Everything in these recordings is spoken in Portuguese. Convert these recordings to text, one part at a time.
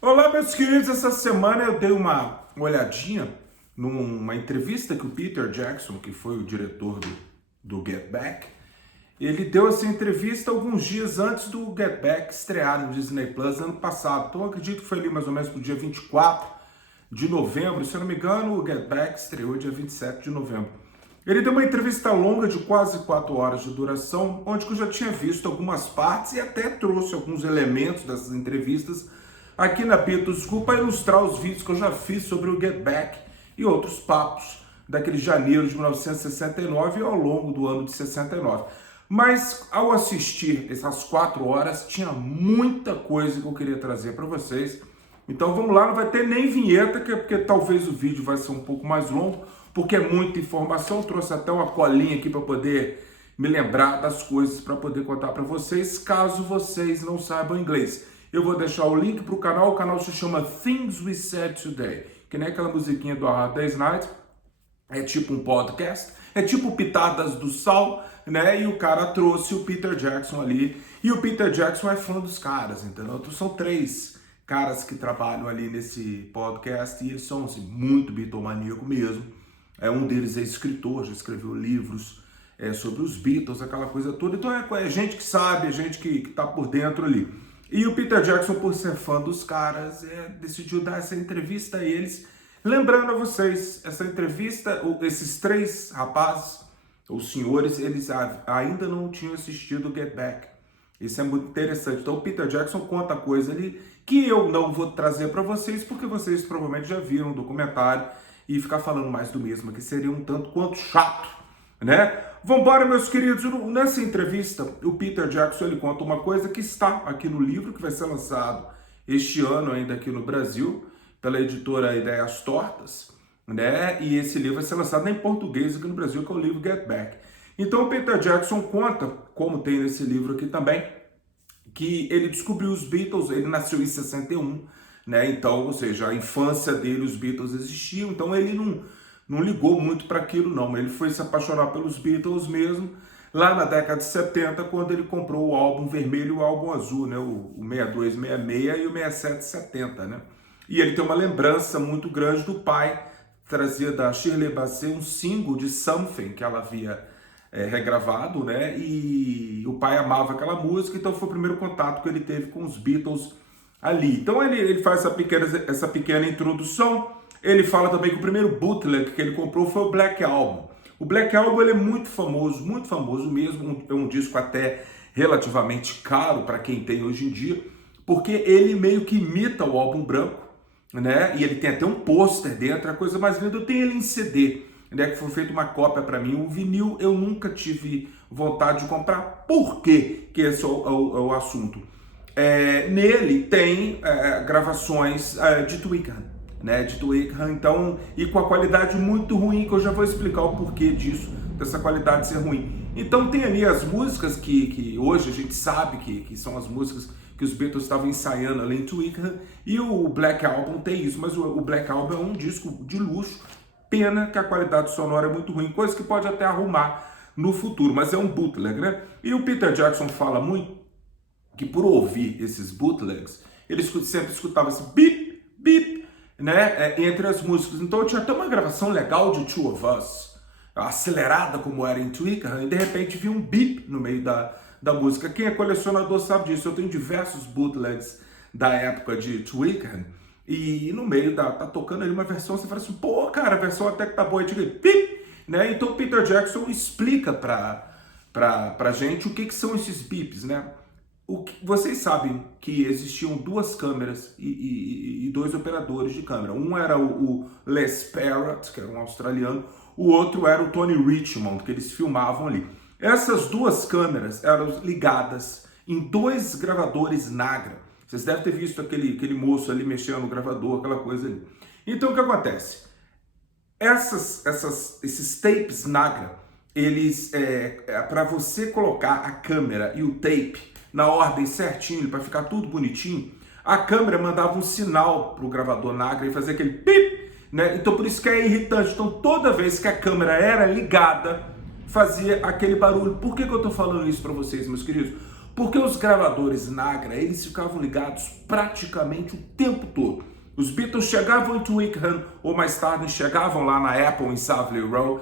Olá, meus queridos. Essa semana eu dei uma olhadinha numa entrevista que o Peter Jackson, que foi o diretor do Get Back, ele deu essa entrevista alguns dias antes do Get Back estrear no Disney Plus ano passado. Então eu acredito que foi ali mais ou menos no dia 24 de novembro. Se eu não me engano, o Get Back estreou dia 27 de novembro. Ele deu uma entrevista longa de quase 4 horas de duração, onde eu já tinha visto algumas partes e até trouxe alguns elementos dessas entrevistas aqui na Beatles School para ilustrar os vídeos que eu já fiz sobre o Get Back e outros papos daquele janeiro de 1969 e ao longo do ano de 69. Mas ao assistir essas 4 horas, tinha muita coisa que eu queria trazer para vocês. Então vamos lá, não vai ter nem vinheta, porque talvez o vídeo vai ser um pouco mais longo, porque é muita informação. Eu trouxe até uma colinha aqui para poder me lembrar das coisas para poder contar para vocês, caso vocês não saibam inglês. Eu vou deixar o link para o canal se chama Things We Said Today, que nem aquela musiquinha do Hard Day's Night, é tipo um podcast, é tipo Pitadas do Sal, né? E o cara trouxe o Peter Jackson ali, e o Peter Jackson é fã dos caras, entendeu? Então são 3 caras que trabalham ali nesse podcast, e eles são assim, muito bitomaníaco mesmo. Um deles é escritor, já escreveu livros sobre os Beatles, aquela coisa toda. Então é gente que sabe, é gente que tá por dentro ali. E o Peter Jackson, por ser fã dos caras, decidiu dar essa entrevista a eles. Lembrando a vocês, essa entrevista, esses 3 rapazes, os senhores, eles ainda não tinham assistido o Get Back. Isso é muito interessante. Então o Peter Jackson conta coisa ali que eu não vou trazer para vocês, porque vocês provavelmente já viram o documentário e ficar falando mais do mesmo, que seria um tanto quanto chato, né? Vambora, meus queridos. Nessa entrevista, o Peter Jackson ele conta uma coisa que está aqui no livro, que vai ser lançado este ano ainda aqui no Brasil, pela editora Ideias Tortas, né? E esse livro vai ser lançado em português aqui no Brasil, que é o livro Get Back. Então o Peter Jackson conta, como tem nesse livro aqui também, que ele descobriu os Beatles, ele nasceu em 61, né? Então, ou seja, a infância dele, os Beatles existiam, então ele não ligou muito para aquilo não, ele foi se apaixonar pelos Beatles mesmo, lá na década de 70, quando ele comprou o álbum vermelho e o álbum azul, né? O 62, 66 e o 67, 70, né? E ele tem uma lembrança muito grande do pai, trazia da Shirley Bassey um single de Something que ela havia regravado, né? E o pai amava aquela música, então foi o primeiro contato que ele teve com os Beatles ali. Então ele faz essa pequena introdução. Ele fala também que o primeiro bootleg que ele comprou foi o Black Album. O Black Album ele é muito famoso mesmo, é um disco até relativamente caro para quem tem hoje em dia, porque ele meio que imita o álbum branco, né? E ele tem até um pôster dentro, a coisa mais linda. Eu tenho ele em CD, né? Que foi feita uma cópia para mim. O vinil eu nunca tive vontade de comprar. Por quê? Que esse é o assunto. Nele tem gravações de Twickenham, né? De Twickenham, então, e com a qualidade muito ruim, que eu já vou explicar o porquê disso, dessa qualidade ser ruim. Então tem ali as músicas que hoje a gente sabe que são as músicas que os Beatles estavam ensaiando ali em Twickenham, e o Black Album tem isso, mas o Black Album é um disco de luxo, pena que a qualidade sonora é muito ruim, coisa que pode até arrumar no futuro, mas é um bootleg, né? E o Peter Jackson fala muito que por ouvir esses bootlegs, ele sempre escutava esse bip, bip, né, entre as músicas. Então tinha até uma gravação legal de Two of Us, acelerada como era em Twickenham, e de repente vi um bip no meio da música. Quem é colecionador sabe disso. Eu tenho diversos bootlegs da época de Twickenham, e no meio tá tocando ali uma versão, você fala assim, pô, cara, a versão até que tá boa, bip, né? Então Peter Jackson explica pra gente o que são esses bips, né? Vocês sabem que existiam 2 câmeras e 2 operadores de câmera. Um era o Les Parrott, que era um australiano, o outro era o Tony Richmond, que eles filmavam ali. Essas 2 câmeras eram ligadas em 2 gravadores Nagra. Vocês devem ter visto aquele moço ali mexendo no gravador, aquela coisa ali. Então o que acontece? Esses tapes Nagra, eles para você colocar a câmera e o tape na ordem certinho, para ficar tudo bonitinho, a câmera mandava um sinal para o gravador Nagra e fazia aquele pip, né? Então por isso que é irritante. Então toda vez que a câmera era ligada, fazia aquele barulho. Por que eu estou falando isso para vocês, meus queridos? Porque os gravadores Nagra, eles ficavam ligados praticamente o tempo todo. Os Beatles chegavam em Twickenham, ou mais tarde chegavam lá na Apple, em Savile Row,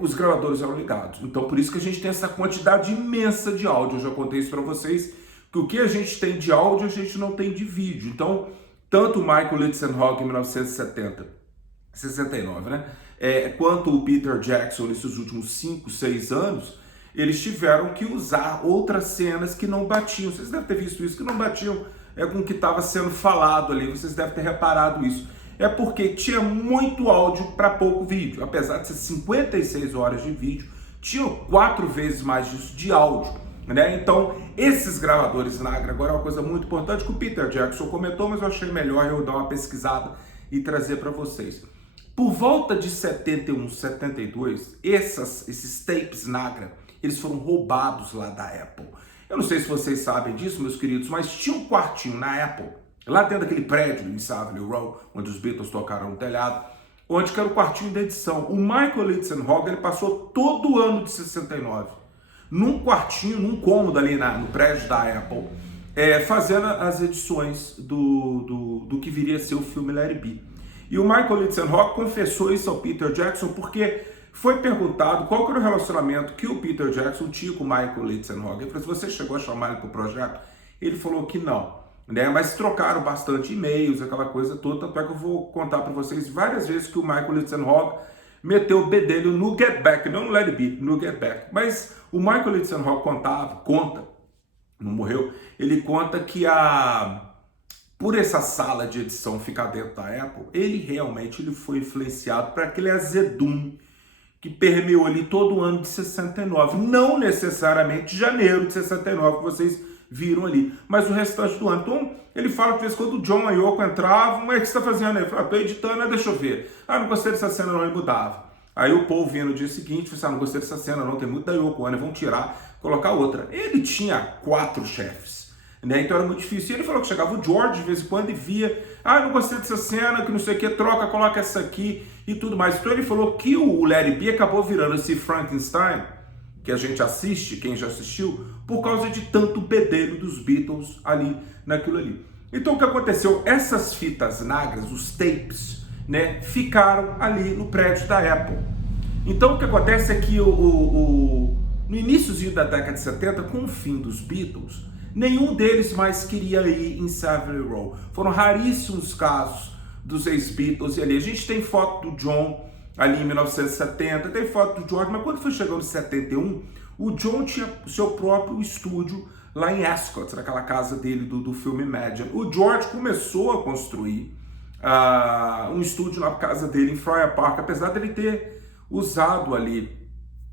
os gravadores eram ligados. Então por isso que a gente tem essa quantidade imensa de áudio. Eu já contei isso para vocês, que o que a gente tem de áudio, a gente não tem de vídeo. Então, tanto o Michael Lindsay-Hogg em 1969, né? Quanto o Peter Jackson nesses últimos 5, 6 anos, eles tiveram que usar outras cenas que não batiam. Vocês devem ter visto isso, que não batiam com o que estava sendo falado ali. Vocês devem ter reparado isso. É porque tinha muito áudio para pouco vídeo. Apesar de ser 56 horas de vídeo, tinham 4 vezes mais disso de áudio, né? Então, esses gravadores Nagra, agora é uma coisa muito importante que o Peter Jackson comentou, mas eu achei melhor eu dar uma pesquisada e trazer para vocês. Por volta de 71, 72, esses tapes Nagra, eles foram roubados lá da Apple. Eu não sei se vocês sabem disso, meus queridos, mas tinha um quartinho na Apple, lá dentro daquele prédio em Savile Row, onde os Beatles tocaram no telhado, onde que era o quartinho da edição. O Michael Lindsay-Hogg, ele passou todo o ano de 69 num quartinho, num cômodo ali no prédio da Apple, fazendo as edições do que viria a ser o filme Let It Be. E o Michael Lindsay-Hogg confessou isso ao Peter Jackson porque foi perguntado qual que era o relacionamento que o Peter Jackson tinha com o Michael Lindsay-Hogg. Ele falou, se você chegou a chamar ele para o projeto? Ele falou que não, né? Mas trocaram bastante e-mails, aquela coisa toda, tanto é que eu vou contar para vocês várias vezes que o Michael Lindsay-Hogg meteu o bedelho no Get Back, não no Let It Be, no Get Back. Mas o Michael Lindsay-Hogg conta, não morreu, ele conta que por essa sala de edição ficar dentro da Apple, ele foi influenciado para aquele azedume que permeou ali todo o ano de 69. Não necessariamente janeiro de 69, que vocês viram ali, mas o restante do ano. Então, ele fala que de vez em quando o John e Yoko entravam, mas o que você está fazendo aí? Ele fala, tô editando, deixa eu ver. Não gostei dessa cena não, e mudava. Aí o Paul vinha no dia seguinte, falou não gostei dessa cena não, tem muito da Yoko, vamos tirar, colocar outra. Ele tinha 4 chefes, né? Então era muito difícil. E ele falou que chegava o George de vez em quando e via, não gostei dessa cena, que não sei o que, troca, coloca essa aqui e tudo mais. Então ele falou que o Let It Be acabou virando esse Frankenstein, que a gente assiste, quem já assistiu, por causa de tanto bedelho dos Beatles ali, naquilo ali. Então o que aconteceu? Essas fitas Nagras, os tapes, né, ficaram ali no prédio da Apple. Então o que acontece é que no iníciozinho da década de 70, com o fim dos Beatles, nenhum deles mais queria ir em Savile Row. Foram raríssimos casos dos ex-Beatles ali. A gente tem foto do John ali em 1970, tem foto do George, mas quando foi chegando em 71, o John tinha o seu próprio estúdio lá em Ascot, naquela casa dele do filme Imagine. O George começou a construir um estúdio na casa dele em Friar Park, apesar dele ter usado ali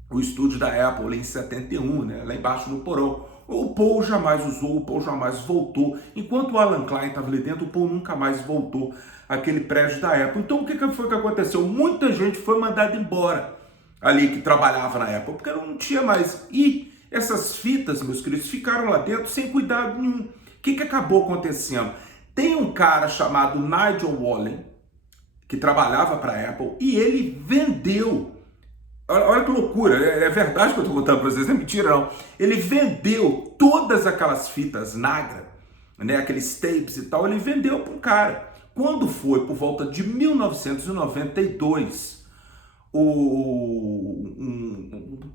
o estúdio da Apple ali em 71, né, lá embaixo no porão. O Paul jamais usou, o Paul jamais voltou. Enquanto o Alan Klein estava ali dentro, o Paul nunca mais voltou àquele prédio da Apple. Então o que foi que aconteceu? Muita gente foi mandada embora ali que trabalhava na Apple, porque não tinha mais. E essas fitas, meus queridos, ficaram lá dentro sem cuidado nenhum. O que acabou acontecendo? Tem um cara chamado Nigel Wallen, que trabalhava para a Apple, e ele vendeu. Olha que loucura, é verdade que eu estou contando para vocês, não é mentira não. Ele vendeu todas aquelas fitas Nagra, né, aqueles tapes e tal, ele vendeu para um cara. Quando foi por volta de 1992,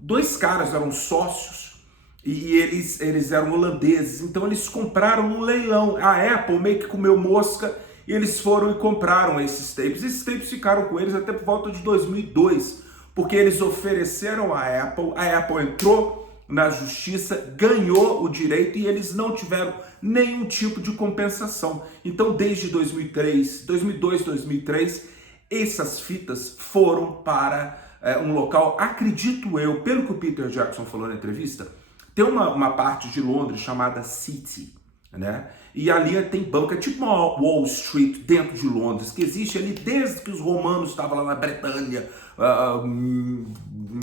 dois caras eram sócios e eles eram holandeses, então eles compraram um leilão. A Apple meio que comeu mosca e eles foram e compraram esses tapes. Esses tapes ficaram com eles até por volta de 2002. Porque eles ofereceram à Apple, a Apple entrou na justiça, ganhou o direito e eles não tiveram nenhum tipo de compensação. Então, desde 2002, 2003, essas fitas foram para um local, acredito eu, pelo que o Peter Jackson falou na entrevista, tem uma parte de Londres chamada City, né? E ali tem banco, é tipo uma Wall Street dentro de Londres, que existe ali desde que os romanos estavam lá na Bretanha,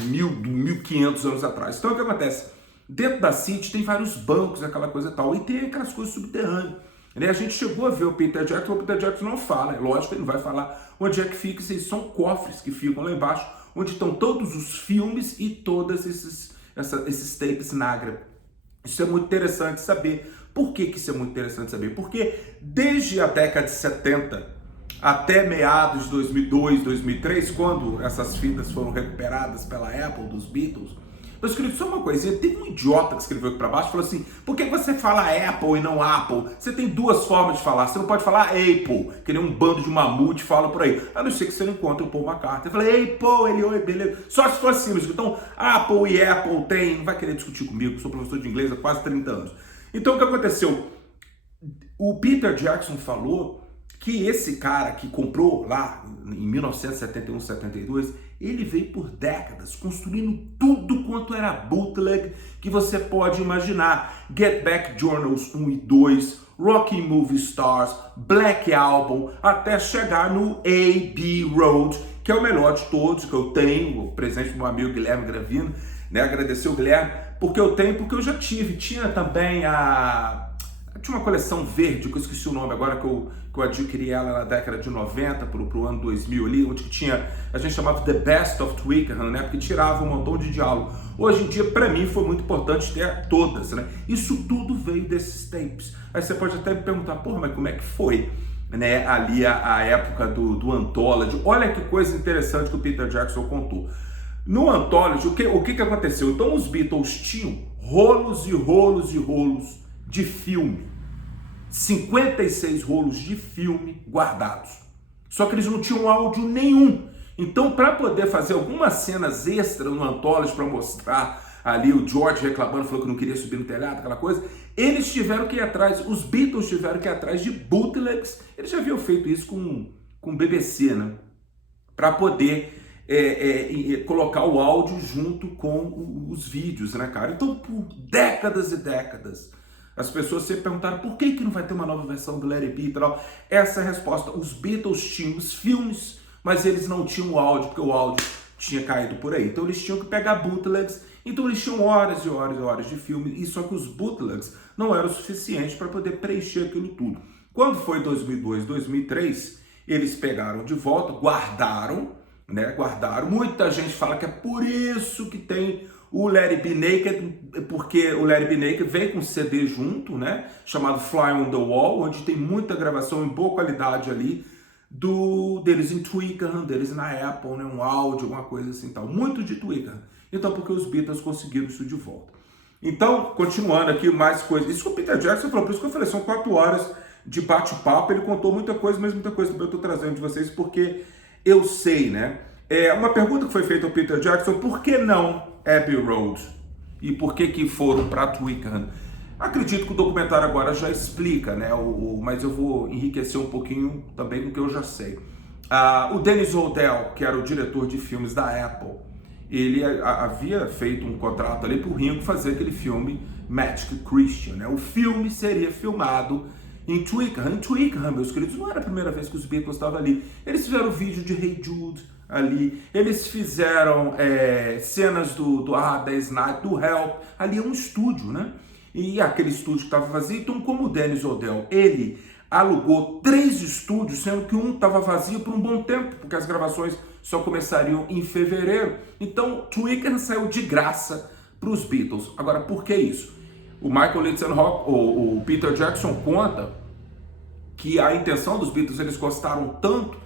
1500 anos atrás. Então o que acontece? Dentro da City tem vários bancos, aquela coisa e tal, e tem aquelas coisas subterrâneas. Né? A gente chegou a ver o Peter Jackson não fala, é lógico que ele não vai falar onde é que fica, esses são cofres que ficam lá embaixo, onde estão todos os filmes e todos esses tapes Nagra. Isso é muito interessante saber. Por que isso é muito interessante saber? Porque desde a década de 70 até meados de 2002, 2003, quando essas fitas foram recuperadas pela Apple, dos Beatles, eu escrevi só uma coisinha, teve um idiota que escreveu aqui para baixo e falou assim, por que você fala Apple e não Apple? Você tem duas formas de falar, você não pode falar Apple, que nem um bando de mamute fala por aí, a não ser que você não encontre o Paul McCartney. Eu falei, Apple, ele, oi, beleza, só se for assim, então Apple e Apple tem, não vai querer discutir comigo, sou professor de inglês há quase 30 anos. Então o que aconteceu? O Peter Jackson falou que esse cara que comprou lá em 1971, 72, ele veio por décadas construindo tudo quanto era bootleg que você pode imaginar. Get Back Journals 1 e 2, Rocky Movie Stars, Black Album, até chegar no Abbey Road, que é o melhor de todos que eu tenho, presente do meu amigo Guilherme Gravino, né? Agradecer o Guilherme, porque eu tenho, porque eu já tive. Tinha também tinha uma coleção verde, que eu esqueci o nome agora, que eu adquiri ela na década de 90 para o ano 2000 ali, onde tinha, a gente chamava The Best of Twickenham, né? Porque tirava um montão de diálogo. Hoje em dia, para mim, foi muito importante ter todas, né? Isso tudo veio desses tapes. Aí você pode até me perguntar, porra, mas como é que foi, né? Ali a época do Anthology. Olha que coisa interessante que o Peter Jackson contou. No Anthology, o que aconteceu? Então os Beatles tinham rolos e rolos e rolos de filme. 56 rolos de filme guardados. Só que eles não tinham áudio nenhum. Então, para poder fazer algumas cenas extras no Anthology para mostrar ali o George reclamando, falou que não queria subir no telhado, aquela coisa, eles tiveram que ir atrás, os Beatles tiveram que ir atrás de bootlegs. Eles já haviam feito isso com BBC, né? Para poder colocar o áudio junto com os vídeos, né, cara? Então, por décadas e décadas, as pessoas sempre perguntaram por que não vai ter uma nova versão do Let It Be e tal. Essa é a resposta. Os Beatles tinham os filmes, mas eles não tinham o áudio, porque o áudio tinha caído por aí. Então eles tinham que pegar bootlegs, então eles tinham horas e horas e horas de filme, e só que os bootlegs não eram o suficiente para poder preencher aquilo tudo. Quando foi 2002, 2003, eles pegaram de volta, guardaram, né? Guardaram. Muita gente fala que é por isso que tem o Let It Be Naked, porque o Let It Be Naked vem com um CD junto, né? Chamado Fly on the Wall, onde tem muita gravação em boa qualidade ali, deles em Twickenham, deles na Apple, né? Um áudio, alguma coisa assim tal. Muito de Twickenham. Então, porque os Beatles conseguiram isso de volta. Então, continuando aqui, mais coisas. Isso que o Peter Jackson falou, por isso que eu falei, são 4 horas de bate-papo. Ele contou muita coisa, mas muita coisa eu estou trazendo de vocês, porque eu sei, né? Uma pergunta que foi feita ao Peter Jackson, por que não Abbey Road? E por que foram para Twickenham? Acredito que o documentário agora já explica, né? Mas eu vou enriquecer um pouquinho também com o que eu já sei. O Dennis O'Dell, que era o diretor de filmes da Apple, ele havia feito um contrato ali para o Ringo fazer aquele filme Magic Christian, né? O filme seria filmado em Twickenham. Em Twickenham, meus queridos, não era a primeira vez que os Beatles estavam ali. Eles fizeram vídeo de Hey Jude ali, eles fizeram cenas do Hard Day's Night, do Help, ali é um estúdio, né? E aquele estúdio que estava vazio, então como o Dennis O'Dell, ele alugou 3 estúdios, sendo que um estava vazio por um bom tempo, porque as gravações só começariam em fevereiro, então Twickenham saiu de graça para os Beatles. Agora, por que isso? O Michael Lindsay-Hawk, o Peter Jackson conta que a intenção dos Beatles, eles gostaram tanto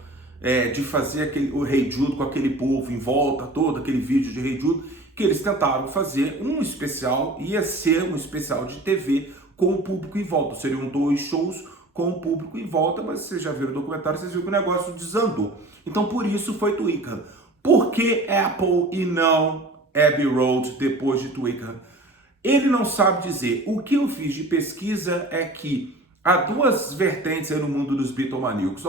de fazer o Hey Jude com aquele povo em volta, todo aquele vídeo de Hey Jude, que eles tentaram fazer um especial, ia ser um especial de TV com o público em volta. Seriam 2 shows com o público em volta, mas vocês já viram o documentário, vocês viram que o negócio desandou. Então por isso foi Twickenham. Por que Apple e não Abbey Road depois de Twickenham? Ele não sabe dizer. O que eu fiz de pesquisa é que há 2 vertentes aí no mundo dos bitomaníacos.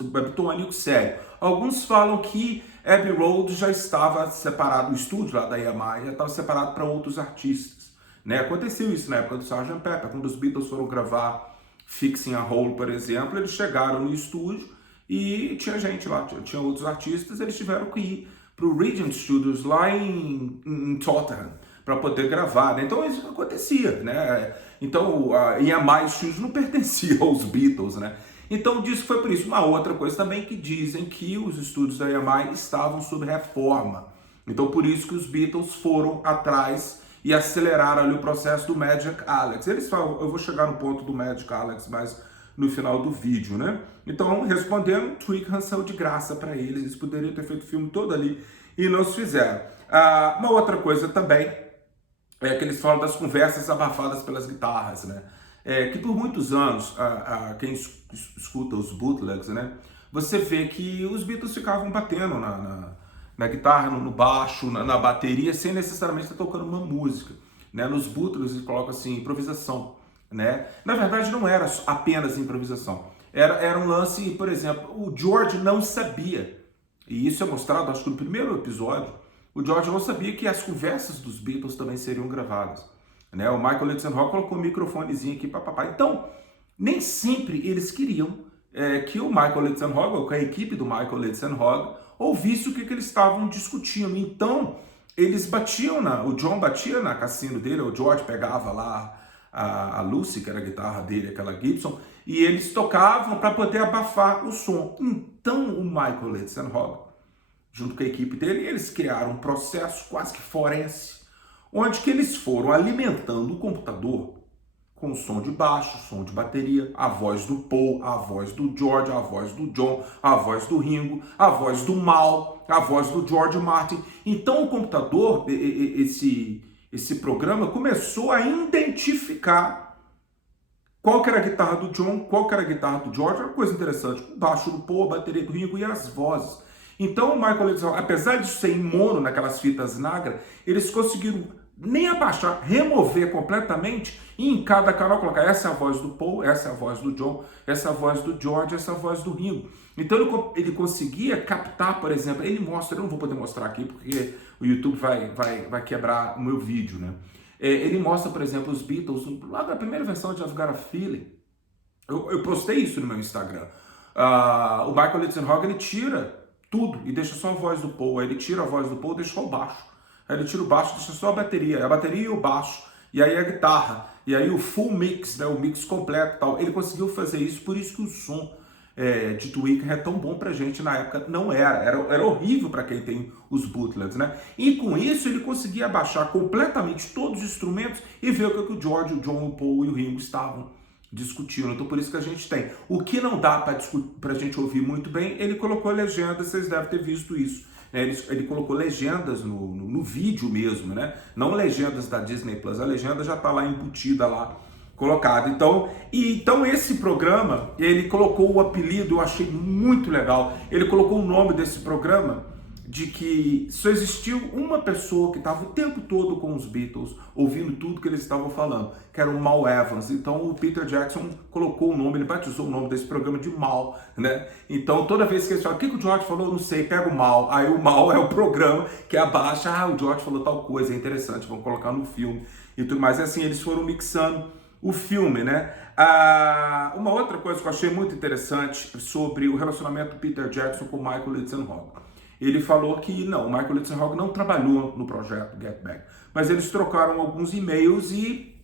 Bitomaníacos sérios. Alguns falam que Abbey Road já estava separado, o estúdio lá da EMI já estava separado para outros artistas, né? Aconteceu isso na época do Sgt. Pepper, quando os Beatles foram gravar Fixing a Hole, por exemplo, eles chegaram no estúdio e tinha gente lá, tinha outros artistas, eles tiveram que ir para o Regent Studios lá em Tottenham para poder gravar, né? Então isso acontecia, né? Então a EMI Studios não pertencia aos Beatles, né? Então disso foi por isso. Uma outra coisa também que dizem que os estúdios da EMI estavam sob reforma. Então por isso que os Beatles foram atrás e aceleraram ali o processo do Magic Alex. Eles falam, eu vou chegar no ponto do Magic Alex mais no final do vídeo, né? Então, respondendo, o Twickenham saiu de graça para eles poderiam ter feito o filme todo ali e não se fizeram. Uma outra coisa também é que eles falam das conversas abafadas pelas guitarras, né? Que por muitos anos, quem escuta os bootlegs, né? Você vê que os Beatles ficavam batendo na guitarra, no baixo, na bateria, sem necessariamente estar tocando uma música, né? Nos bootlegs eles colocam assim, improvisação, né? Na verdade não era apenas improvisação, era um lance, por exemplo, o George não sabia, e isso é mostrado, acho que no primeiro episódio, o George não sabia que as conversas dos Beatles também seriam gravadas, né? O Michael Litzenhoff colocou um microfonezinho aqui para papai. Então, nem sempre eles queriam que o Michael Litzenhoff, ou que a equipe do Michael Litzenhoff, ouvisse o que eles estavam discutindo. Então, eles batiam o John batia na cassino dele, o George pegava lá a Lucy, que era a guitarra dele, aquela Gibson, e eles tocavam para poder abafar o som. Então, o Michael Litzenhoff, junto com a equipe dele, eles criaram um processo quase que forense, onde que eles foram alimentando o computador com som de baixo, som de bateria, a voz do Paul, a voz do George, a voz do John, a voz do Ringo, a voz do Mal, a voz do George Martin. Então o computador, esse programa, começou a identificar qual que era a guitarra do John, qual que era a guitarra do George, uma coisa interessante, o baixo do Paul, a bateria do Ringo e as vozes. Então o Michael Litzenhoff, apesar de ser em mono naquelas fitas Nagra, eles conseguiram nem abaixar, remover completamente e em cada canal colocar essa é a voz do Paul, essa é a voz do John, essa é a voz do George, essa é a voz do Ringo. Então ele conseguia captar, por exemplo, ele mostra, eu não vou poder mostrar aqui porque o YouTube vai quebrar o meu vídeo, né? Ele mostra, por exemplo, os Beatles, lá da primeira versão de I've Got a Feeling. Eu postei isso no meu Instagram. O Michael Litzenhoff, ele tira tudo e deixa só a voz do Paul, aí ele tira a voz do Paul e deixa só o baixo. Aí ele tira o baixo, deixa só a bateria e o baixo, e aí a guitarra, e aí o full mix, né, o mix completo e tal. Ele conseguiu fazer isso, por isso que o som de Twickenham é tão bom pra gente na época. Não era horrível para quem tem os bootlegs, né? E com isso ele conseguia abaixar completamente todos os instrumentos e ver o que o George, o John, o Paul e o Ringo estavam discutindo. Então por isso que a gente tem. O que não dá pra gente ouvir muito bem, ele colocou legenda, vocês devem ter visto isso. Ele colocou legendas no vídeo mesmo, né? Não legendas da Disney Plus, a legenda já está lá embutida lá, colocada. Então esse programa, ele colocou o apelido, eu achei muito legal, ele colocou o nome desse programa de que só existiu uma pessoa que estava o tempo todo com os Beatles, ouvindo tudo que eles estavam falando, que era o Mal Evans. Então o Peter Jackson colocou o nome, ele batizou o nome desse programa de Mal, né? Então toda vez que eles falam, o que o George falou? Não sei, pega o Mal. Aí o Mal é o programa que abaixa, o George falou tal coisa, é interessante, vamos colocar no filme e tudo mais. E assim, eles foram mixando o filme, né? Uma outra coisa que eu achei muito interessante sobre o relacionamento do Peter Jackson com o Michael Litzenhoff. Ele falou que não, o Michael Litzenhoff não trabalhou no projeto Get Back, mas eles trocaram alguns e-mails e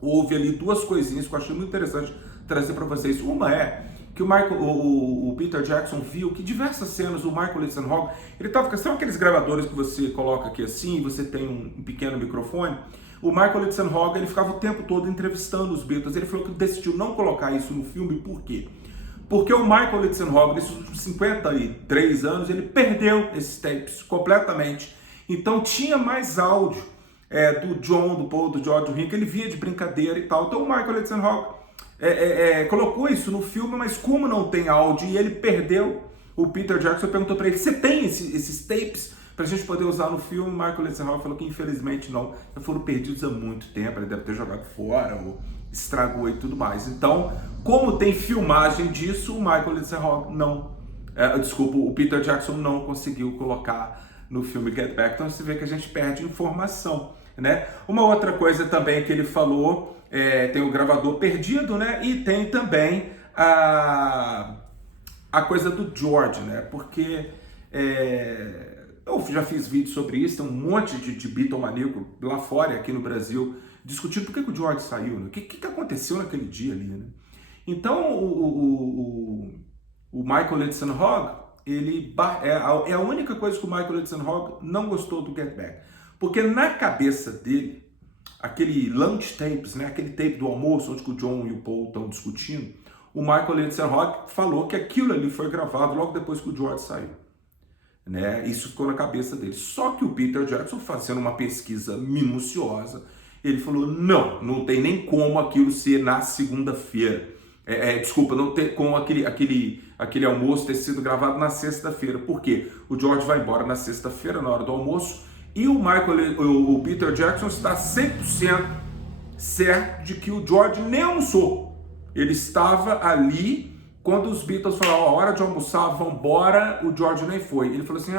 houve ali duas coisinhas que eu achei muito interessante trazer para vocês. Uma é que o Peter Jackson viu que diversas cenas do Michael Litzenhoff, ele estava, sabe aqueles gravadores que você coloca aqui assim, e você tem um pequeno microfone? O Michael Litzenhoff, ele ficava o tempo todo entrevistando os Beatles. Ele falou que decidiu não colocar isso no filme, por quê? Porque o Michael Litzenhoff, nesses últimos 53 anos, ele perdeu esses tapes completamente. Então tinha mais áudio do John, do Paul, do George, do Ringo, que ele via de brincadeira e tal. Então o Michael Litzenhoff colocou isso no filme, mas como não tem áudio e ele perdeu, o Peter Jackson perguntou para ele, você tem esses tapes pra gente poder usar no filme? O Michael Litzenhoff falou que infelizmente não, já foram perdidos há muito tempo, ele deve ter jogado fora ou estragou e tudo mais. Então, como tem filmagem disso, o Michael Litzenhoff o Peter Jackson não conseguiu colocar no filme Get Back. Então você vê que a gente perde informação, né? Uma outra coisa também que ele falou, tem o gravador perdido, né? E tem também a coisa do George, né? Porque eu já fiz vídeo sobre isso, tem um monte de Beatlemaníaco lá fora, aqui no Brasil, discutindo por que o George saiu, né? O que aconteceu naquele dia ali, né? Então, o Michael Litzenhoff, é a única coisa que o Michael Litzenhoff não gostou do Get Back. Porque na cabeça dele, aquele lunch tapes, né? Aquele tape do almoço onde o John e o Paul estão discutindo, o Michael Litzerhog falou que aquilo ali foi gravado logo depois que o George saiu. Né? Isso ficou na cabeça dele. Só que o Peter Jackson, fazendo uma pesquisa minuciosa, ele falou, não tem nem como aquilo ser na segunda-feira. Desculpa, não ter como aquele almoço ter sido gravado na sexta-feira. Por quê? O George vai embora na sexta-feira, na hora do almoço, e o Peter Jackson está 100% certo de que o George nem almoçou. Ele estava ali quando os Beatles falaram, a hora de almoçar, vambora, o George nem foi. Ele falou assim,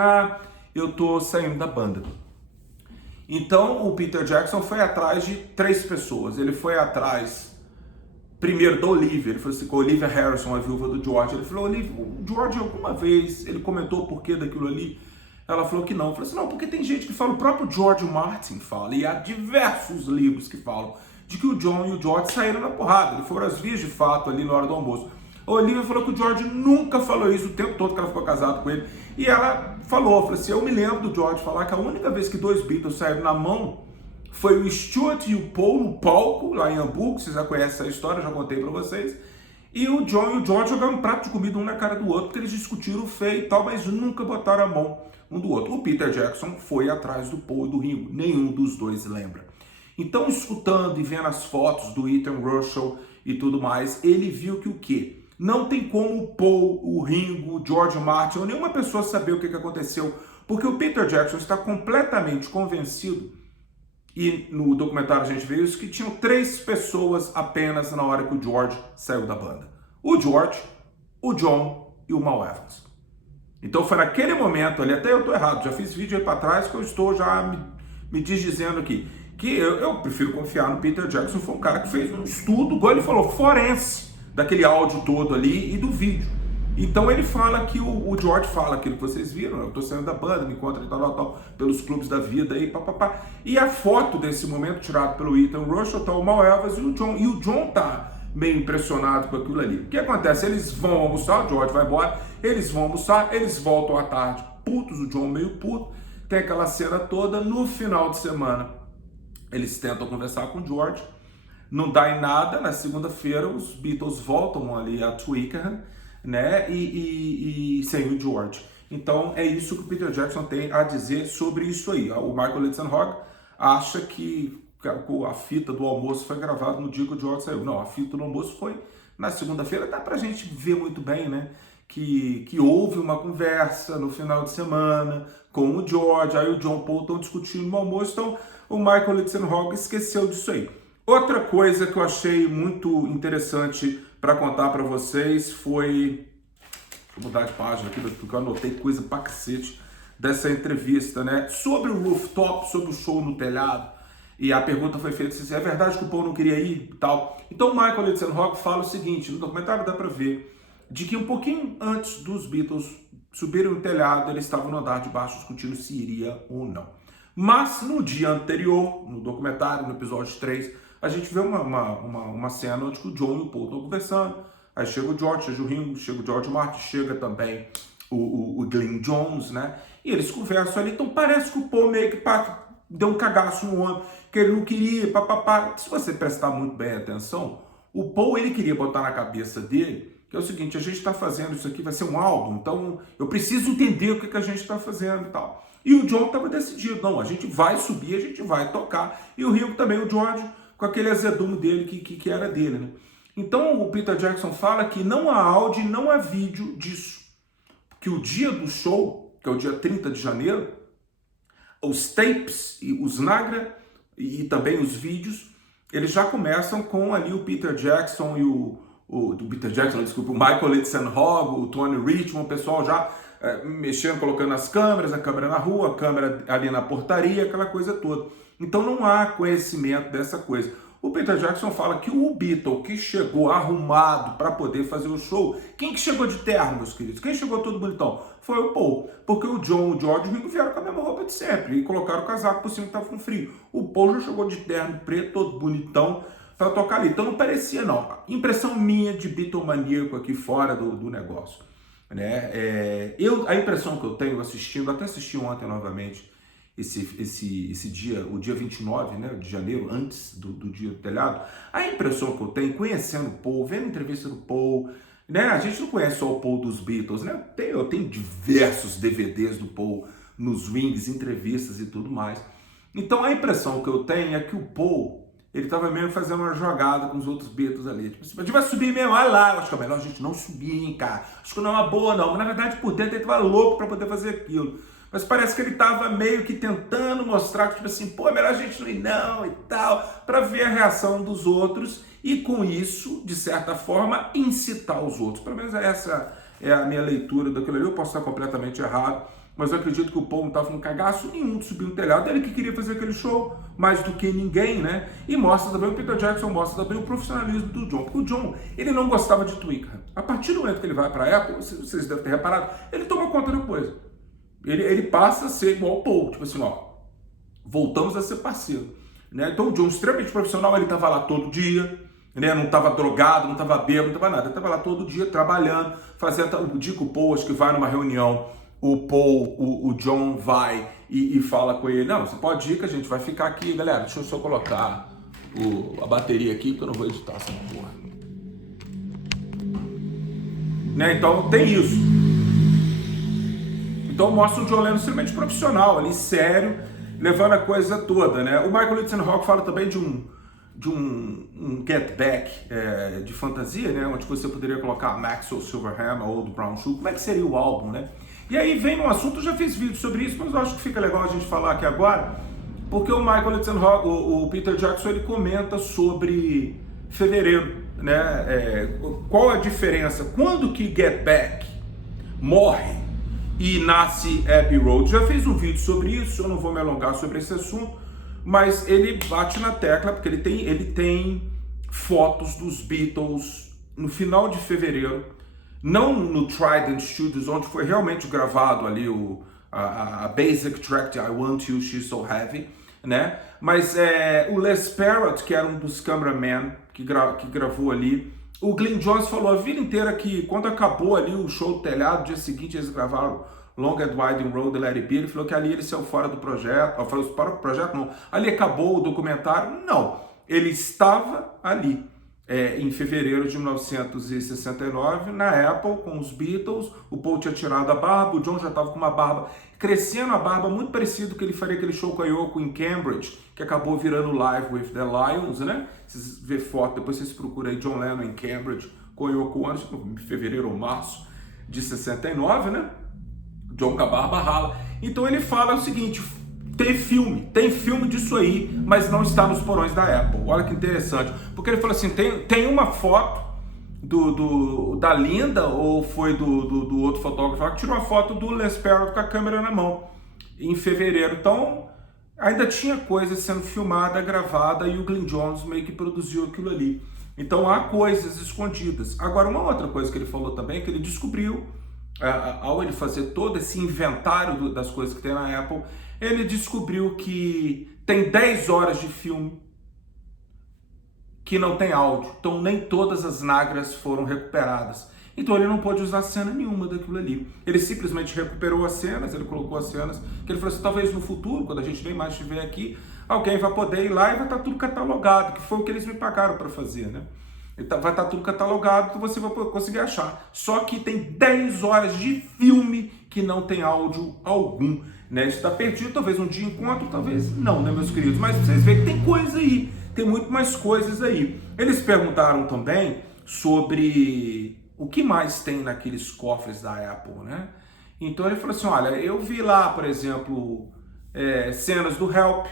eu tô saindo da banda. Então o Peter Jackson foi atrás de 3 pessoas. Ele foi atrás, primeiro, da Olivia. Ele falou assim, com a Olivia Harrison, a viúva do George. Ele falou, Olivia, o George alguma vez, ele comentou o porquê daquilo ali? Ela falou que não. Eu falei assim, não, porque tem gente que fala, o próprio George Martin fala, e há diversos livros que falam, de que o John e o George saíram na porrada. Eles foram às vias de fato ali na hora do almoço. A Olivia falou que o George nunca falou isso o tempo todo que ela ficou casada com ele. E ela falou assim, eu me lembro do George falar que a única vez que 2 Beatles saíram na mão foi o Stuart e o Paul no palco, lá em Hamburgo, vocês já conhecem essa história, já contei pra vocês. E o John e o George jogaram um prato de comida um na cara do outro, porque eles discutiram feio e tal, mas nunca botaram a mão um do outro. O Peter Jackson foi atrás do Paul e do Ringo, nenhum dos dois lembra. Então, escutando e vendo as fotos do Ethan Russell e tudo mais, ele viu que o quê? Não tem como o Paul, o Ringo, o George Martin ou nenhuma pessoa saber o que aconteceu, porque o Peter Jackson está completamente convencido, e no documentário a gente vê isso, que tinham 3 pessoas apenas na hora que o George saiu da banda. O George, o John e o Mal Evans. Então foi naquele momento ali, até eu estou errado, já fiz vídeo aí para trás que eu estou já me desdizendo aqui, que eu prefiro confiar no Peter Jackson, foi um cara que fez um estudo, igual ele falou, forense, daquele áudio todo ali e do vídeo. Então ele fala que o George fala aquilo que vocês viram, eu tô saindo da banda, me encontro e tal, pelos clubes da vida aí, papapá. E a foto desse momento tirada pelo Ethan Russell, tá o Mal Evans e o John. E o John tá meio impressionado com aquilo ali. O que acontece? Eles vão almoçar, o George vai embora, eles vão almoçar, eles voltam à tarde putos, o John meio puto, tem aquela cena toda. No final de semana, eles tentam conversar com o George, não dá em nada. Na segunda-feira os Beatles voltam ali a Twickenham, né, e sem o George. Então é isso que o Peter Jackson tem a dizer sobre isso aí. O Michael Litzerhog acha que a fita do almoço foi gravada no dia que o George saiu. Não, a fita do almoço foi na segunda-feira. Dá pra gente ver muito bem, né, que houve uma conversa no final de semana com o George, aí o John e Paul estão discutindo no almoço, então o Michael Litzerhog esqueceu disso aí. Outra coisa que eu achei muito interessante para contar para vocês foi... Deixa eu mudar de página aqui, porque eu anotei coisa pra cacete dessa entrevista, né? Sobre o rooftop, sobre o show no telhado. E a pergunta foi feita se é verdade que o Paul não queria ir e tal. Então o Michael Litzerhog fala o seguinte, no documentário dá para ver, de que um pouquinho antes dos Beatles subirem no telhado, eles estavam no andar de baixo discutindo se iria ou não. Mas no dia anterior, no documentário, no episódio 3, a gente vê uma cena onde o John e o Paul estão conversando. Aí chega o George, chega o Ringo, chega o George Martin, chega também o Glyn Jones, né? E eles conversam ali. Então parece que o Paul meio que deu um cagaço no homem, que ele não queria, papapá. Se você prestar muito bem atenção, o Paul, ele queria botar na cabeça dele que é o seguinte, a gente está fazendo isso aqui, vai ser um álbum, então eu preciso entender o que a gente está fazendo e tal. E o John estava decidido, não, a gente vai subir, a gente vai tocar. E o Ringo também, o George, com aquele azedume dele, que era dele, né? Então o Peter Jackson fala que não há áudio, não há vídeo disso. Que o dia do show, que é o dia 30 de janeiro, os tapes, e os Nagra e também os vídeos, eles já começam com ali o Peter Jackson e o Michael Litzerhog, o Tony Richmond, o pessoal já mexendo, colocando as câmeras, a câmera na rua, a câmera ali na portaria, aquela coisa toda. Então não há conhecimento dessa coisa. O Peter Jackson fala que o Beatle que chegou arrumado para poder fazer o show, quem que chegou de terno, meus queridos? Quem chegou todo bonitão? Foi o Paul, porque o John, o George e o Ringo vieram com a mesma roupa de sempre e colocaram o casaco por cima que estava com frio. O Paul já chegou de terno preto, todo bonitão, para tocar ali. Então não parecia, não. Impressão minha de Beatlemaníaco aqui fora do negócio. Né? A impressão que eu tenho assistindo, até assisti ontem novamente, esse dia, o dia 29, né, de janeiro, antes do dia do telhado, a impressão que eu tenho, conhecendo o Paul, vendo a entrevista do Paul, né, a gente não conhece só o Paul dos Beatles, né, eu tenho diversos DVDs do Paul nos Wings, entrevistas e tudo mais. Então a impressão que eu tenho é que o Paul, ele estava mesmo fazendo uma jogada com os outros Beatles ali. Tipo assim, a gente vai subir mesmo, olha lá, eu acho que é melhor a gente não subir, hein, cara. Acho que não é uma boa, não. Mas na verdade, por dentro, ele estava louco para poder fazer aquilo. Mas parece que ele estava meio que tentando mostrar que, tipo assim, pô, é melhor a gente não ir não e tal, para ver a reação dos outros e com isso, de certa forma, incitar os outros. Pelo menos essa é a minha leitura daquilo ali. Eu posso estar completamente errado, mas eu acredito que o Paul não estava com cagaço nenhum de subir no telhado. Ele que queria fazer aquele show mais do que ninguém, né? E mostra também, o Peter Jackson mostra também o profissionalismo do John. Porque o John, ele não gostava de Twickenham. A partir do momento que ele vai para a Apple, vocês devem ter reparado, ele toma conta da coisa. Ele passa a ser igual ao Paul, tipo assim, ó, voltamos a ser parceiro, né? Então o John, extremamente profissional, ele estava lá todo dia, né? Não estava drogado, não estava bêbado, não estava nada, ele estava lá todo dia trabalhando, fazendo o dia que o Paul, acho que vai numa reunião, o Paul, o John vai e fala com ele, não, você pode ir que a gente vai ficar aqui, galera, deixa eu só colocar a bateria aqui, porque eu não vou editar essa porra. Né? Então tem isso. Então mostra o John Lennon extremamente profissional, ali, sério, levando a coisa toda, né? O Michael Litzenhawk fala também de um Get Back de fantasia, né? Onde você poderia colocar Maxwell Silverhammer ou do Brown Sugar. Como é que seria o álbum, né? E aí vem um assunto, eu já fiz vídeo sobre isso, mas eu acho que fica legal a gente falar aqui agora, porque o Michael Litzenhawk, o Peter Jackson, ele comenta sobre fevereiro, né? Qual a diferença? Quando que Get Back morre e nasce Abbey Road? Já fiz um vídeo sobre isso, eu não vou me alongar sobre esse assunto, mas ele bate na tecla, porque ele tem fotos dos Beatles no final de fevereiro, não no Trident Studios, onde foi realmente gravado ali a basic track de I Want You, She's So Heavy, né? Mas o Les Parrott, que era um dos cameramen que gravou ali, o Glyn Johns falou a vida inteira que quando acabou ali o show do telhado, no dia seguinte eles gravaram Long and Winding Road, Let It Be, ele falou que ali ele saiu fora do projeto, fora do projeto não, ali acabou o documentário, não, ele estava ali em fevereiro de 1969 na Apple com os Beatles, o Paul tinha tirado a barba, o John já estava com uma barba, crescendo a barba, muito parecido que ele faria aquele show com a Yoko em Cambridge, que acabou virando Live with the Lions, né? Vocês vê foto, depois vocês procuram aí John Lennon em Cambridge com a Yoko Ono, em fevereiro ou março de 69, né? John com a barba rala. Então ele fala o seguinte, tem filme disso aí, mas não está nos porões da Apple. Olha que interessante, porque ele falou assim, tem uma foto da Linda, ou foi do outro fotógrafo que tirou a foto do Les Parrott com a câmera na mão em fevereiro. Então ainda tinha coisa sendo filmada, gravada, e o Glyn Johns meio que produziu aquilo ali. Então há coisas escondidas. Agora, uma outra coisa que ele falou também é que ele descobriu, ao ele fazer todo esse inventário das coisas que tem na Apple, ele descobriu que tem 10 horas de filme que não tem áudio. Então nem todas as nagras foram recuperadas. Então ele não pôde usar cena nenhuma daquilo ali. Ele simplesmente recuperou as cenas, ele colocou as cenas, que ele falou assim, talvez no futuro, quando a gente nem mais estiver aqui, alguém vai poder ir lá e vai estar tudo catalogado, que foi o que eles me pagaram para fazer, né? Vai estar tudo catalogado, que você vai conseguir achar. Só que tem 10 horas de filme que não tem áudio algum, né? Isso está perdido, talvez um dia encontro, talvez não, né, meus queridos? Mas vocês veem que tem coisa aí, tem muito mais coisas aí. Eles perguntaram também sobre o que mais tem naqueles cofres da Apple, né? Então ele falou assim, olha, eu vi lá, por exemplo, cenas do Help,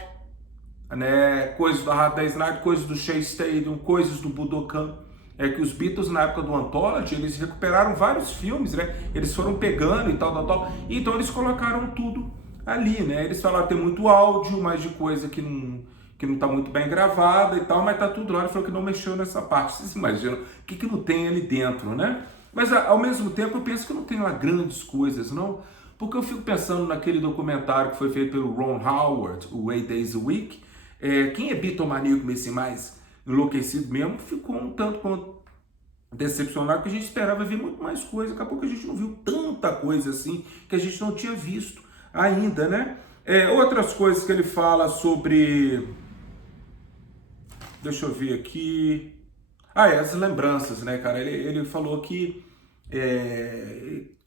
né, coisas do Hard Day's Night, coisas do Shea Stadium, coisas do Budokan, que os Beatles na época do Anthology, eles recuperaram vários filmes, né, eles foram pegando e tal, e então eles colocaram tudo ali, né, eles falaram que tem muito áudio, mas de coisa que não está muito bem gravada e tal, mas tá tudo lá, ele falou que não mexeu nessa parte. Vocês imaginam o que não tem ali dentro, né? Mas ao mesmo tempo eu penso que não tem lá grandes coisas, não, porque eu fico pensando naquele documentário que foi feito pelo Ron Howard, o 8 Days a Week. Quem é bitomaníaco assim, mais enlouquecido mesmo, ficou um tanto quanto decepcionado, porque a gente esperava ver muito mais coisa, acabou que a gente não viu tanta coisa assim, que a gente não tinha visto ainda, né? Outras coisas que ele fala sobre... Deixa eu ver aqui... as lembranças, né, cara? Ele falou que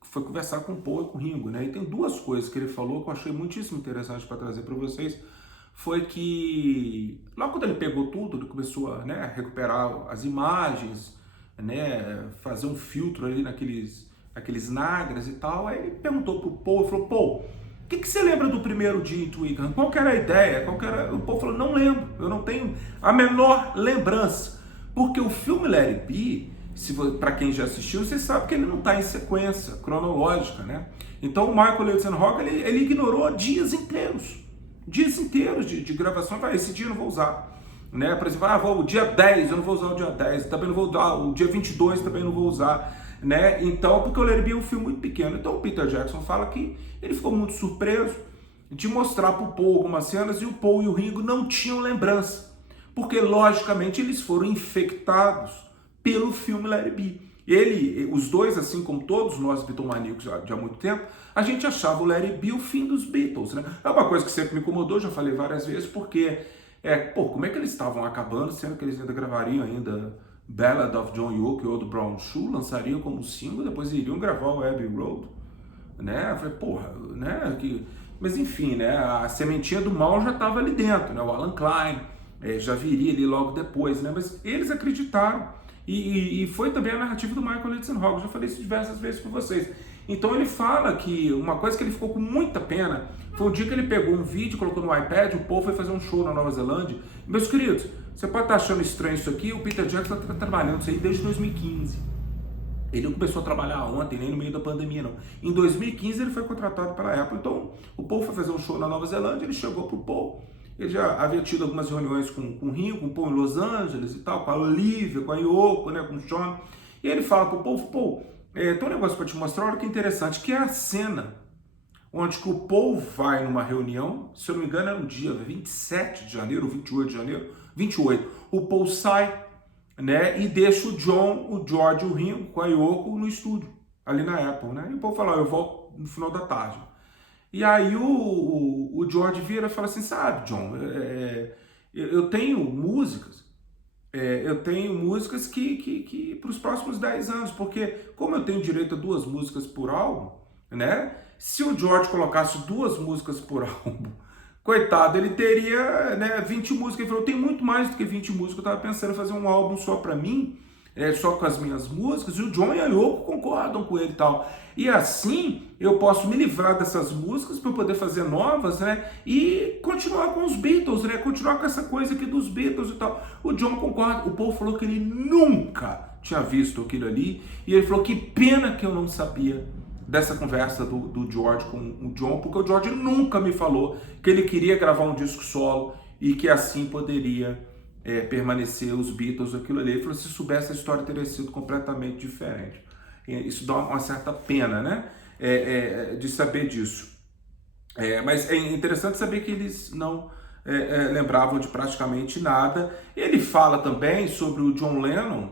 foi conversar com o Paul e com o Ringo, né? E tem duas coisas que ele falou que eu achei muitíssimo interessante para trazer para vocês. Foi que logo quando ele pegou tudo, ele começou a, né, recuperar as imagens, né, fazer um filtro ali naqueles nagras e tal. Aí ele perguntou pro Paul, falou: Paul, o que você lembra do primeiro dia em Twickenham? Qual que era a ideia? O Paul falou: não lembro, eu não tenho a menor lembrança. Porque o filme Let It Be, para quem já assistiu, você sabe que ele não está em sequência cronológica, né? Então o Michael Leitenhauer, ele ignorou dias inteiros de gravação. Esse dia eu não vou usar, né? Por exemplo, o dia 10, eu não vou usar o dia 10, também não vou usar o dia 22, também não vou usar, né? Então, porque o Let It Be é um filme muito pequeno. Então o Peter Jackson fala que ele ficou muito surpreso de mostrar para o Paul algumas cenas e o Paul e o Ringo não tinham lembrança, porque logicamente eles foram infectados pelo filme Let It Be. Os dois, assim como todos nós bitomaníacos de há muito tempo, a gente achava o Let It Be o fim dos Beatles, né? É uma coisa que sempre me incomodou, já falei várias vezes, porque como é que eles estavam acabando, sendo que eles ainda gravariam Ballad of John Yoke e Old Brown Shoe, lançariam como single, depois iriam gravar o Abbey Road, né? Eu falei, né? Mas enfim, né? A sementinha do mal já estava ali dentro, né? O Alan Klein já viria ali logo depois, né? Mas eles acreditaram. E foi também a narrativa do Michael Leitenhauer, já falei isso diversas vezes com vocês. Então ele fala que uma coisa que ele ficou com muita pena foi o dia que ele pegou um vídeo, colocou no iPad, o Paul foi fazer um show na Nova Zelândia. Meus queridos, você pode estar achando estranho isso aqui, o Peter Jackson está trabalhando isso aí desde 2015. Ele não começou a trabalhar ontem, nem no meio da pandemia, não. Em 2015 ele foi contratado pela Apple. Então o Paul foi fazer um show na Nova Zelândia, ele chegou pro Paul. Ele já havia tido algumas reuniões com o Ringo, com o Paul em Los Angeles e tal, com a Olivia, com a Yoko, né, com o Sean. E ele fala pro Paul, tem um negócio para te mostrar, olha que interessante, que é a cena onde que o Paul vai numa reunião, se eu não me engano era no dia 27 de janeiro, 28 de janeiro, 28. O Paul sai, né, e deixa o John, o George e o Ringo com a Yoko no estúdio, ali na Apple, né? E o Paul fala: eu volto no final da tarde. E aí o George vira e fala assim: sabe, John, eu tenho músicas, que para os próximos 10 anos, porque como eu tenho direito a 2 músicas por álbum, né? Se o George colocasse 2 músicas por álbum, coitado, ele teria, né, 20 músicas. Ele falou: eu tenho muito mais do que 20 músicas, eu estava pensando em fazer um álbum só para mim, só com as minhas músicas, e o John e a Yoko concordam com ele e tal. E assim eu posso me livrar dessas músicas para poder fazer novas, né? E continuar com os Beatles, né? Continuar com essa coisa aqui dos Beatles e tal. O John concorda. O Paul falou que ele nunca tinha visto aquilo ali. E ele falou: que pena que eu não sabia dessa conversa do George com o John, porque o George nunca me falou que ele queria gravar um disco solo e que assim poderia permanecer os Beatles, aquilo ali. Ele falou: se soubesse, a história teria sido completamente diferente. Isso dá uma certa pena, né? De saber disso. Mas é interessante saber que eles não lembravam de praticamente nada. Ele fala também sobre o John Lennon,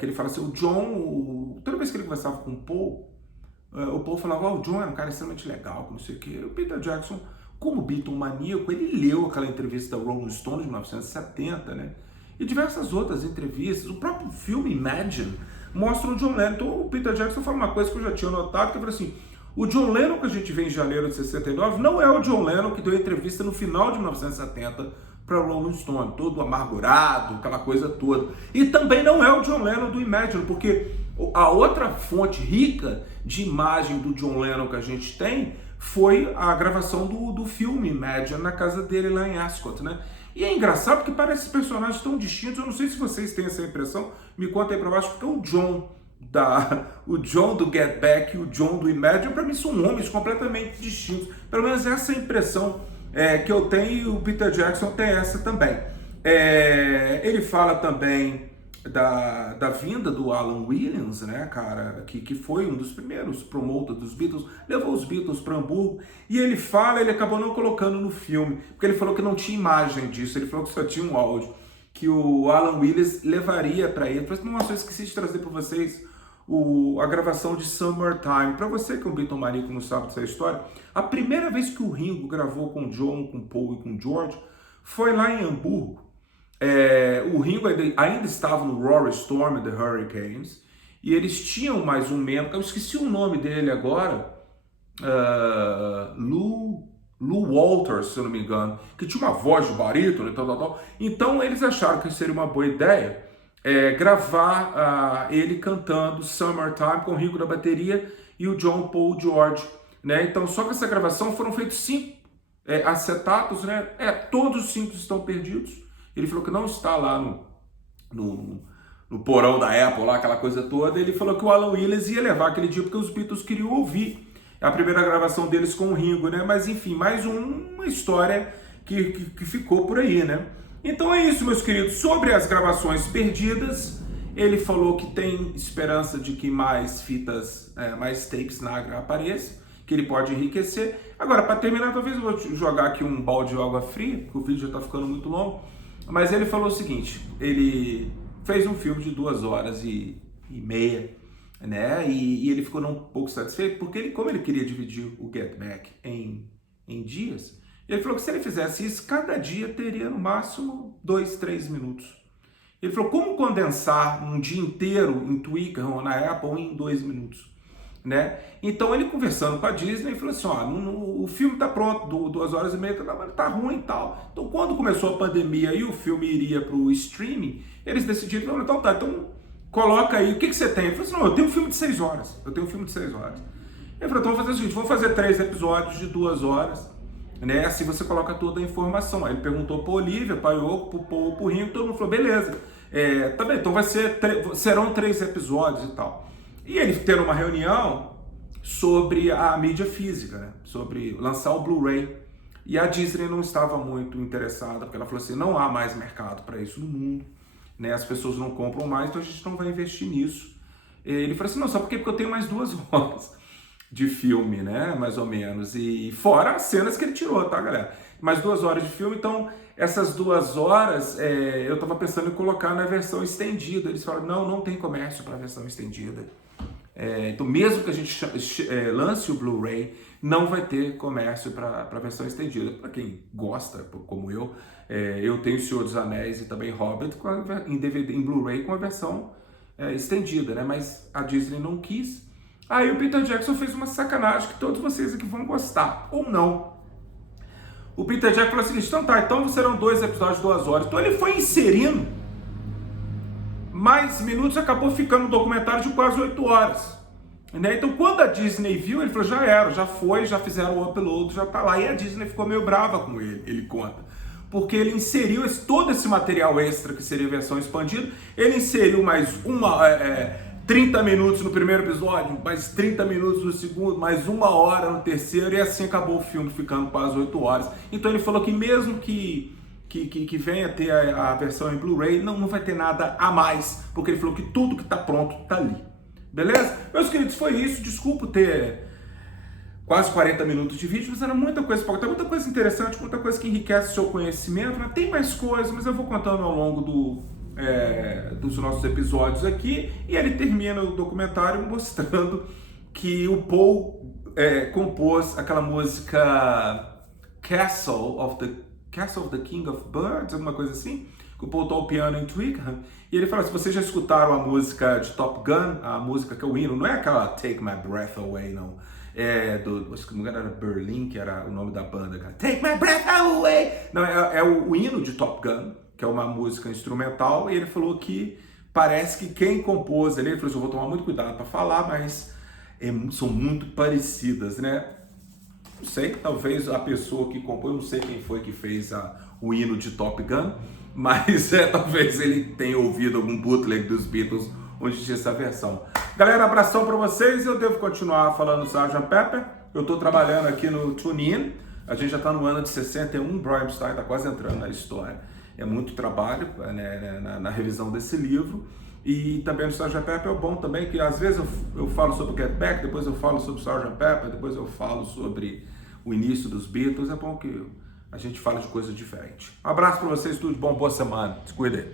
que ele fala assim: o John, toda vez que ele conversava com o Paul falava: o John era um cara extremamente legal, não sei o quê. O Peter Jackson, como Beatle maníaco, ele leu aquela entrevista da Rolling Stone de 1970, né? E diversas outras entrevistas. O próprio filme Imagine mostra o John Lennon. Então o Peter Jackson fala uma coisa que eu já tinha notado, que ele falou assim: o John Lennon que a gente vê em janeiro de 69 não é o John Lennon que deu entrevista no final de 1970 para Rolling Stone, todo amargurado, aquela coisa toda. E também não é o John Lennon do Imagine, porque a outra fonte rica de imagem do John Lennon que a gente tem foi a gravação do filme Imagine na casa dele lá em Ascot, né? E é engraçado porque parece personagens tão distintos. Eu não sei se vocês têm essa impressão, me conta aí pra baixo, porque o John do Get Back e o John do Imagine, para mim, são homens completamente distintos. Pelo menos essa é a impressão que eu tenho, e o Peter Jackson tem essa também. Ele fala também da vinda do Alan Williams, né, cara, que foi um dos primeiros promotores dos Beatles, levou os Beatles para Hamburgo, e ele acabou não colocando no filme, porque ele falou que não tinha imagem disso, ele falou que só tinha um áudio, que o Alan Williams levaria para ele. Ele falou assim: nossa, eu esqueci de trazer para vocês a gravação de Summertime. Para você que é um Beatlemaníaco que não sabe dessa história, a primeira vez que o Ringo gravou com o John, com o Paul e com o George foi lá em Hamburgo. O Ringo ainda estava no Rory Storm and the Hurricanes, e eles tinham mais um membro, eu esqueci o nome dele agora, Lou Walters, se eu não me engano, que tinha uma voz de barítono e tal. Então eles acharam que seria uma boa ideia gravar ele cantando Summertime com o Ringo na bateria e o John, Paul, George, né? Então, só que essa gravação foram feitos 5 acetatos, né? Todos os 5 estão perdidos. Ele falou que não está lá no porão da Apple, lá, aquela coisa toda. Ele falou que o Alan Willis ia levar aquele dia porque os Beatles queriam ouvir a primeira gravação deles com o Ringo, né? Mas enfim, mais uma história que ficou por aí, né? Então é isso, meus queridos. Sobre as gravações perdidas, ele falou que tem esperança de que mais fitas, mais tapes Nagra apareçam, que ele pode enriquecer. Agora, para terminar, talvez eu vou jogar aqui um balde de água fria, porque o vídeo já está ficando muito longo. Mas ele falou o seguinte, ele fez um filme de 2 horas e meia, né? E ele ficou um pouco satisfeito, porque como ele queria dividir o Get Back em dias, ele falou que se ele fizesse isso, cada dia teria no máximo 2, 3 minutos. Ele falou, como condensar um dia inteiro em Twickenham ou na Apple em 2 minutos? Né? Então ele conversando com a Disney, falou assim, o filme tá pronto, 2 horas e meia, tá ruim e tal. Então quando começou a pandemia e o filme iria para o streaming, eles decidiram, então coloca aí, o que você tem? Ele falou assim, não, eu tenho um filme de 6 horas, Ele falou, então vamos fazer o seguinte, vamos fazer 3 episódios de 2 horas, né? Assim você coloca toda a informação. Aí ele perguntou para Olivia, para Yoko, para o Paul, para o Ringo, todo mundo falou, beleza, tá bem, então serão 3 episódios e tal. E ele tendo uma reunião sobre a mídia física, né? Sobre lançar o Blu-ray. E a Disney não estava muito interessada, porque ela falou assim, não há mais mercado para isso no mundo, né? As pessoas não compram mais, então a gente não vai investir nisso. Ele falou assim, não, sabe por quê? Porque eu tenho mais 2 horas de filme, né? Mais ou menos. E fora as cenas que ele tirou, tá, galera? Mais 2 horas de filme, então essas 2 horas eu estava pensando em colocar na versão estendida. Eles falaram, não tem comércio para a versão estendida. Então, mesmo que a gente lance o Blu-ray, não vai ter comércio para a versão estendida. Para quem gosta, como eu tenho Senhor dos Anéis e também Hobbit em DVD, em Blu-ray com a versão estendida, né? Mas a Disney não quis. Aí o Peter Jackson fez uma sacanagem que todos vocês aqui vão gostar, ou não. O Peter Jackson falou o seguinte, então serão 2 episódios de 2 horas. Então ele foi inserindo mais minutos, acabou ficando um documentário de quase 8 horas. Né? Então, quando a Disney viu, ele falou, já fizeram o upload, já tá lá. E a Disney ficou meio brava com ele conta. Porque ele inseriu todo esse material extra, que seria a versão expandida, ele inseriu mais 30 minutos no primeiro episódio, mais 30 minutos no segundo, mais 1 hora no terceiro, e assim acabou o filme ficando quase 8 horas. Então ele falou que mesmo que venha ter a versão em Blu-ray, não vai ter nada a mais, porque ele falou que tudo que está pronto está ali. Beleza? Meus queridos, foi isso. Desculpa ter quase 40 minutos de vídeo, mas era muita coisa para contar, muita coisa interessante, muita coisa que enriquece o seu conhecimento, né? Tem mais coisas, mas eu vou contando ao longo dos nossos episódios aqui, e ele termina o documentário mostrando que o Paul compôs aquela música Castle of the King of Birds, alguma coisa assim, que o Paul toca o piano em Twickenham, e ele fala, se vocês já escutaram a música de Top Gun, a música que é o hino, não é aquela Take My Breath Away, não, acho que não era Berlin, que era o nome da banda, cara. Take My Breath Away, não, é o hino de Top Gun, que é uma música instrumental, e ele falou que parece que quem compôs ele falou assim, eu vou tomar muito cuidado para falar, mas são muito parecidas, né? Não sei, talvez a pessoa que compôs, não sei quem foi que fez o hino de Top Gun, mas talvez ele tenha ouvido algum bootleg dos Beatles onde tinha essa versão. Galera, abração para vocês, eu devo continuar falando Sgt. Pepper, eu estou trabalhando aqui no TuneIn, a gente já está no ano de 61, Brian Epstein está quase entrando na história, é muito trabalho na revisão desse livro, e também no Sgt. Pepper é bom também, que às vezes eu falo sobre o Get Back, depois eu falo sobre o Sgt. Pepper, depois eu falo sobre o início dos Beatles, é bom que a gente fala de coisa diferente. Um abraço para vocês, tudo de bom, boa semana, se cuidem.